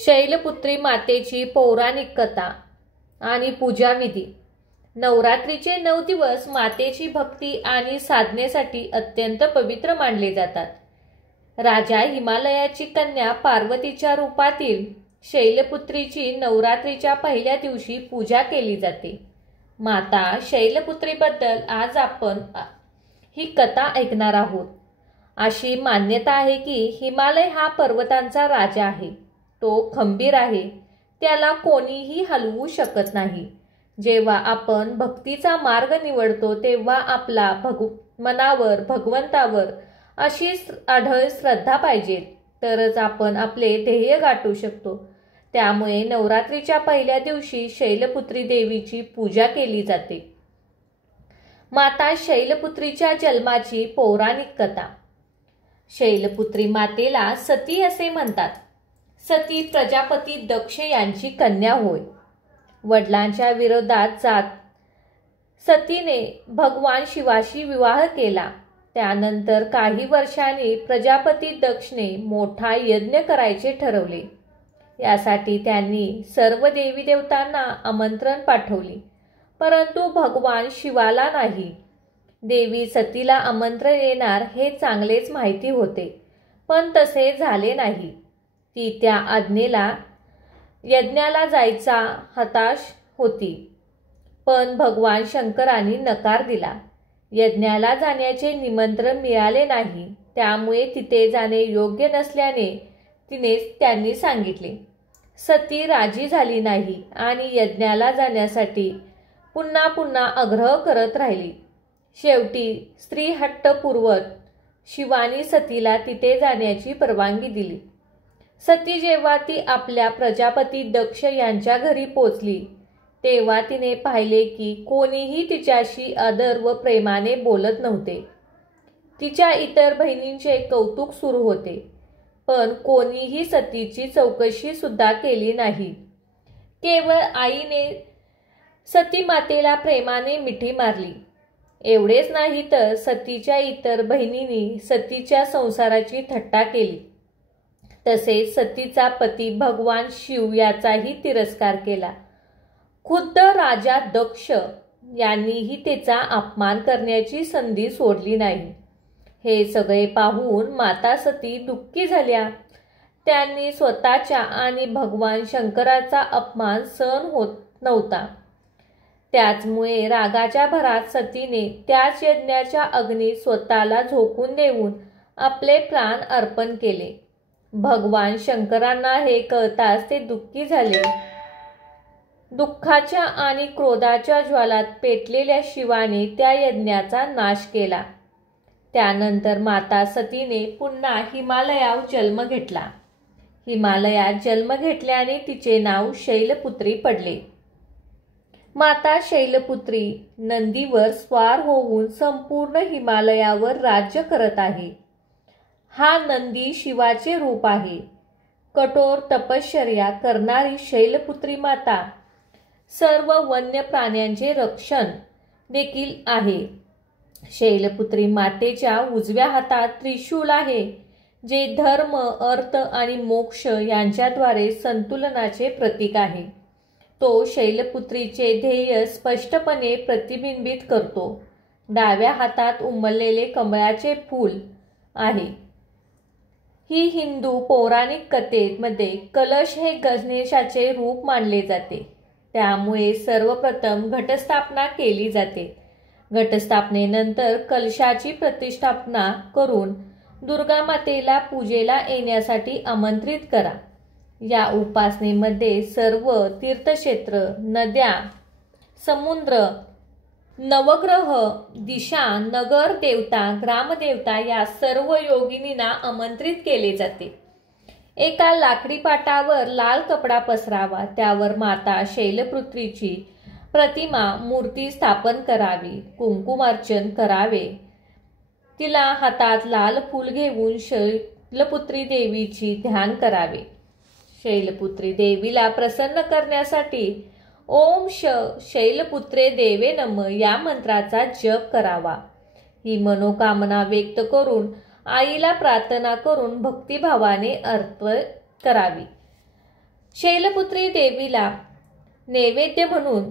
शैलपुत्री मातेची पौराणिक कथा आणि पूजाविधी। नवरात्रीचे 9 दिवस मातेची भक्ती आणि साधनेसाठी अत्यंत पवित्र मानले जातात। राजा हिमालयाची कन्या पार्वतीच्या रूपातील शैलपुत्रीची नवरात्रीच्या पहिल्या दिवशी पूजा केली जाते। माता शैलपुत्रीबद्दल आज आपण ही कथा ऐकणार आहोत। अशी मान्यता आहे की हिमालय हा पर्वतांचा राजा आहे। तो खंबीर आहे, त्याला कोणीही हलवू शकत नाही। जेव्हा आपण भक्तीचा मार्ग निवडतो तेव्हा आपला मनावर भगवंतावर अशी अढळ श्रद्धा पाहिजे, तरच आपण आपले ध्येय गाठू शकतो। त्यामुळे नवरात्रीच्या पहिल्या दिवशी शैलपुत्री देवीची पूजा केली जाते। माता शैलपुत्रीच्या जन्माची पौराणिक कथा। शैलपुत्री मातेला सती असे म्हणतात। सती प्रजापती दक्ष यांची कन्या होय। वडिलांच्या विरोधात जात सतीने भगवान शिवाशी विवाह केला। त्यानंतर काही वर्षांनी प्रजापती दक्षने मोठा यज्ञ करायचे ठरवले। यासाठी त्यांनी सर्व देवी देवतांना आमंत्रण पाठवले, परंतु भगवान शिवाला नाही। देवी सतीला आमंत्रण येणार हे चांगलेच माहिती होते, पण तसे झाले नाही। ती त्या यज्ञाला जायचा हताश होती, पण भगवान शंकरांनी नकार दिला। यज्ञाला जाण्याचे निमंत्रण मिळाले नाही, त्यामुळे तिथे जाणे योग्य नसल्याने त्यांनी सांगितले। सती राजी झाली नाही आणि यज्ञाला जाण्यासाठी पुन्हा पुन्हा आग्रह करत राहिली। शेवटी स्त्री हट्टपूर्वक शिवानी सतीला तिथे जाण्याची परवानगी दिली। सती जेव्हा ती आपल्या प्रजापती दक्ष यांच्या घरी पोचली, तेव्हा तिने पाहिले की कोणीही तिच्याशी आदर व प्रेमाने बोलत नव्हते। तिच्या इतर बहिणींचे कौतुक सुरू होते, पण कोणीही सतीची चौकशी सुद्धा केली नाही। केवळ आईने सती मातेला प्रेमाने मिठी मारली। एवढेच नाही तर सतीच्या इतर बहिणींनी सतीच्या संसाराची थट्टा केली। तसेच सतीचा पती भगवान शिव याचाही तिरस्कार केला। खुद्द राजा दक्ष यांनीही तिचा अपमान करण्याची संधी सोडली नाही। हे सगळे पाहून माता सती दुःखी झाल्या। त्यांनी स्वतःच्या आणि भगवान शंकराचा अपमान सहन होत नव्हता। त्याचमुळे रागाच्या भरात सतीने त्याच यज्ञाच्या अग्नीत स्वतःला झोकून देऊन आपले प्राण अर्पण केले। भगवान शंकरांना हे कळताच ते दुःखी झाले। दुःखाच्या आणि क्रोधाच्या ज्वालात पेटलेल्या शिवाने त्या यज्ञाचा नाश केला। त्यानंतर माता सतीने पुन्हा हिमालयात जन्म घेतला। हिमालयात जन्म घेतल्याने तिचे नाव शैलपुत्री पडले। माता शैलपुत्री नंदीवर स्वार होऊन संपूर्ण हिमालयावर राज्य करत आहे। हा नंदी शिवाचे रूप आहे। कठोर तपश्चर्या करणारी शैलपुत्री माता सर्व वन्य प्राण्यांचे रक्षण देखील आहे। शैलपुत्री मातेच्या उजव्या हातात त्रिशूल आहे, जे धर्म, अर्थ आणि मोक्ष यांच्याद्वारे संतुलनाचे प्रतीक आहे। तो शैलपुत्रीचे ध्येय स्पष्टपणे प्रतिबिंबित करतो। डाव्या हातात उमललेले कमळाचे फूल आहे। ही हिंदू पौराणिक कथेमध्ये कलश हे गणेशाचे रूप मानले जाते। त्यामुळे सर्वप्रथम घटस्थापना केली जाते। घटस्थापनेनंतर कलशाची प्रतिष्ठापना करून दुर्गा मातेला पूजेला येण्यासाठी आमंत्रित करा। या उपासनेमध्ये सर्व तीर्थक्षेत्र, नद्या, समुद्र, नवग्रह, दिशा, नगर देवता, ग्रामदेवता या सर्व योगिनींना आमंत्रित केले जाते। एका लाकडी पाटावर लाल कपडा पसरावा, त्यावर माता शैलपुत्रीची प्रतिमा मूर्ती स्थापन करावी, कुंकुमार्चन करावे। तिला हातात लाल फूल घेऊन शैलपुत्री देवीची ध्यान करावे। शैलपुत्री देवीला प्रसन्न करण्यासाठी ओम शैलपुत्रे देवे नमः या मंत्राचा जप करावा। ही मनोकामना व्यक्त करून आईला प्रार्थना करून भक्तिभावाने अर्पण करावी। शैलपुत्री देवीला नैवेद्य म्हणून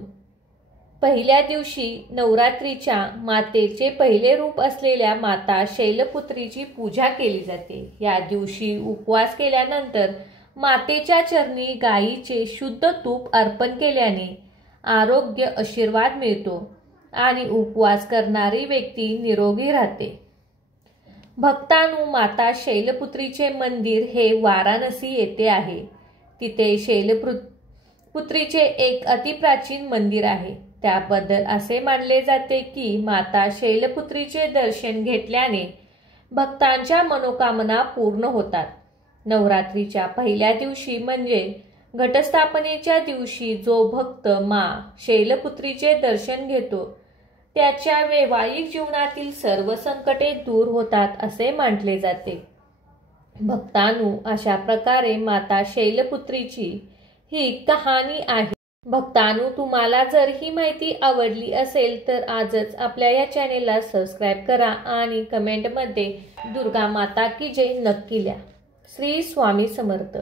पहिल्या दिवशी नवरात्रीच्या मातेचे पहिले रूप असलेल्या माता शैलपुत्रीची पूजा केली जाते. या दिवशी उपवास केल्यानंतर मातेच्या चरणी गायीचे शुद्ध तूप अर्पण केल्याने आरोग्य आशीर्वाद मिळतो आणि उपवास करणारी व्यक्ती निरोगी राहते. भक्तांनो, माता शैलपुत्रीचे मंदिर हे वाराणसी येथे आहे. तिथे शैलपुत्रीचे एक अतिप्राचीन मंदिर आहे. त्याबद्दल असे मानले जाते की माता शैलपुत्रीचे दर्शन घेतल्याने भक्तांच्या मनोकामना पूर्ण होतात. नवरात्रीच्या पहिल्या दिवशी म्हणजे घटस्थापनेच्या दिवशी जो भक्त मा शैलपुत्रीचे दर्शन घेतो त्याच्या वैवाहिक जीवनातील सर्व संकटे दूर होतात असे मानले जाते. भक्तांनो, अशा प्रकारे माता शैलपुत्रीची ही कहाणी आहे. भक्तांनो, तुम्हाला जर ही माहिती आवडली असेल तर आजच आपल्या या चॅनेलला सबस्क्राईब करा आणि कमेंटमध्ये दुर्गा माता की जय नक्की लिहा. श्री स्वामी समर्थ.